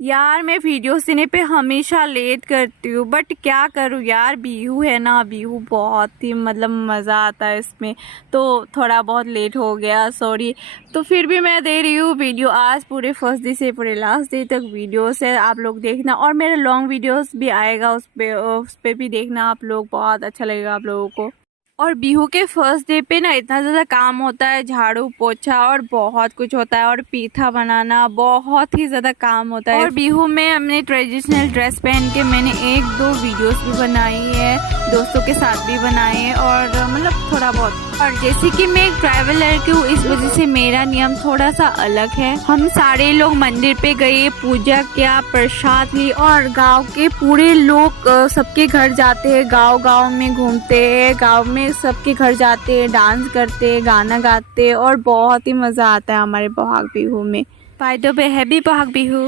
यार मैं वीडियो सीने पे हमेशा लेट करती हूँ, बट क्या करूँ यार, बिहू है ना, बिहू बहुत ही मतलब मज़ा आता है इसमें, तो थोड़ा बहुत लेट हो गया, सॉरी। तो फिर भी मैं दे रही हूँ वीडियो आज पूरे फर्स्ट डे से पूरे लास्ट डे तक वीडियोस है, आप लोग देखना। और मेरे लॉन्ग वीडियोस भी आएगा, उस पे भी देखना आप लोग, बहुत अच्छा लगेगा आप लोगों को। और बिहू के फर्स्ट डे पे ना इतना ज़्यादा काम होता है, झाड़ू पोछा और बहुत कुछ होता है, और पीठा बनाना, बहुत ही ज़्यादा काम होता है। और बिहू में हमने ट्रेडिशनल ड्रेस पहन के मैंने 1-2 वीडियोस भी बनाई है, दोस्तों के साथ भी बनाए हैं, और मतलब थोड़ा बहुत। और जैसे कि मैं एक ट्रैवल लड़की हूँ, इस वजह से मेरा नियम थोड़ा सा अलग है। हम सारे लोग मंदिर पे गए, पूजा किया, प्रसाद ली, और गांव के पूरे लोग सबके घर जाते हैं, गांव में घूमते हैं, गांव में सबके घर जाते हैं, डांस करते हैं, गाना गाते हैं, और बहुत ही मज़ा आता है हमारे बोहाग बिहू में। By the way, happy Bohag Bihu.